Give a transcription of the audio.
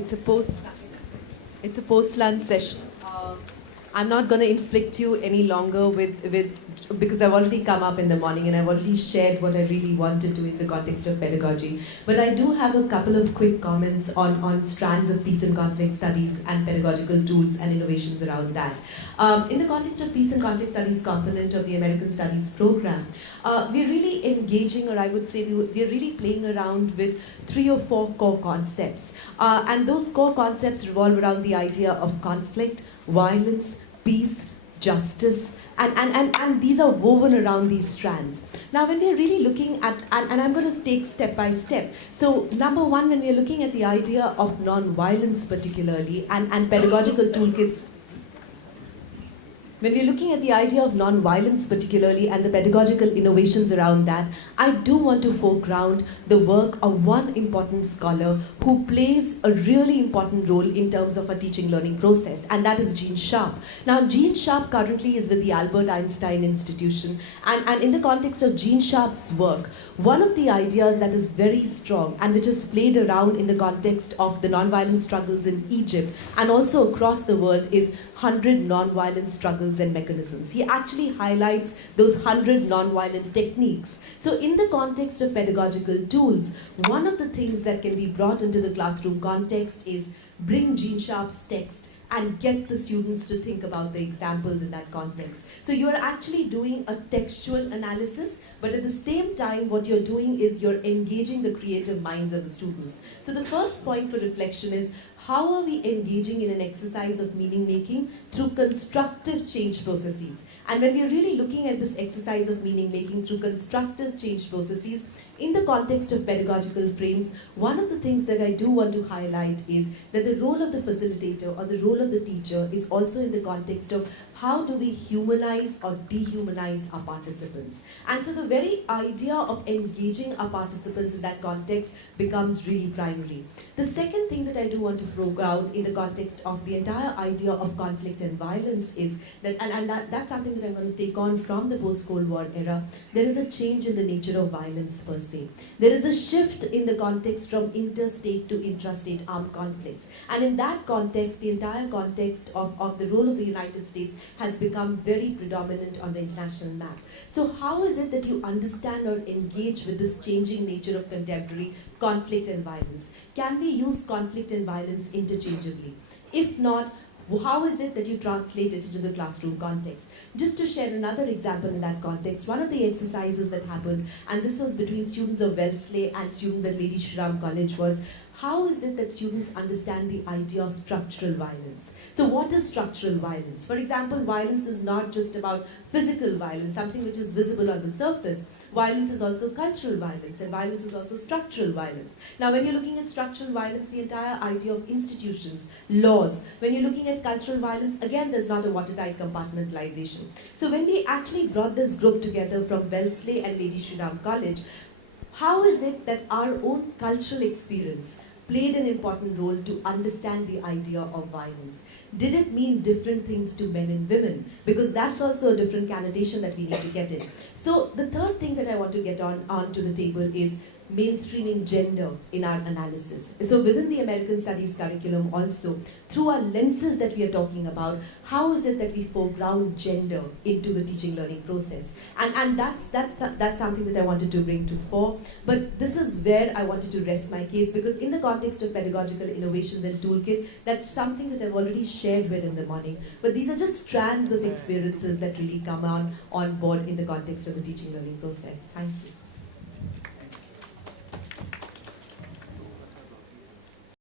it's a post-lunch session. I'm not going to inflict you any longer with because I've already come up in the morning and I've already shared what I really wanted to in the context of pedagogy. But I do have a couple of quick comments on strands of peace and conflict studies and pedagogical tools and innovations around that. In the context of peace and conflict studies component of the American Studies program, we're really engaging, or I would say we're really playing around with 3 or 4 core concepts. And those core concepts revolve around the idea of conflict, violence, peace, justice, and these are woven around these strands. Now, when we're really looking at, and I'm going to take step by step. So, number one, when we're looking at the idea of non-violence particularly, and pedagogical toolkits, when we're looking at the idea of non-violence particularly and the pedagogical innovations around that, I do want to foreground the work of one important scholar who plays a really important role in terms of a teaching learning process, and that is Gene Sharp. Now, Gene Sharp currently is with the Albert Einstein Institution, and in the context of Gene Sharp's work, one of the ideas that is very strong and which is played around in the context of the non-violent struggles in Egypt and also across the world is 100 non-violent struggles and mechanisms. He actually highlights those 100 non-violent techniques. So in the context of pedagogical tools, one of the things that can be brought into the classroom context is bring Gene Sharp's text and get the students to think about the examples in that context. So you're actually doing a textual analysis, but at the same time, what you're doing is you're engaging the creative minds of the students. So the first point for reflection is, how are we engaging in an exercise of meaning making through constructive change processes? And when we're really looking at this exercise of meaning making through constructive change processes, in the context of pedagogical frames, one of the things that I do want to highlight is that the role of the facilitator or the role of the teacher is also in the context of how do we humanize or dehumanize our participants. And so the very idea of engaging our participants in that context becomes really primary. The second thing that I do want to throw out in the context of the entire idea of conflict and violence is that, and that's something that I'm going to take on from the post-Cold War era, there is a change in the nature of violence per se. There is a shift in the context from interstate to intrastate armed conflicts. And in that context, the entire context of the role of the United States has become very predominant on the international map. So how is it that you understand or engage with this changing nature of contemporary conflict and violence? Can we use conflict and violence interchangeably? If not, how is it that you translate it into the classroom context? Just to share another example in that context, one of the exercises that happened, and this was between students of Wellesley and students at Lady Shri Ram College, was how is it that students understand the idea of structural violence? So what is structural violence? For example, violence is not just about physical violence, something which is visible on the surface. Violence is also cultural violence, and violence is also structural violence. Now, when you're looking at structural violence, the entire idea of institutions, laws, when you're looking at cultural violence, again, there's not a watertight compartmentalization. So when we actually brought this group together from Wellesley and Lady Shri Ram College, how is it that our own cultural experience played an important role to understand the idea of violence? Did it mean different things to men and women? Because that's also a different connotation that we need to get in. So the third thing that I want to get onto the table is mainstreaming gender in our analysis. So within the American Studies curriculum also, through our lenses that we are talking about, how is it that we foreground gender into the teaching learning process? And that's something that I wanted to bring to fore. But this is where I wanted to rest my case, because in the context of pedagogical innovations and toolkit, that's something that I've already shared with in the morning. But these are just strands of experiences that really come on board in the context of the teaching learning process. Thank you.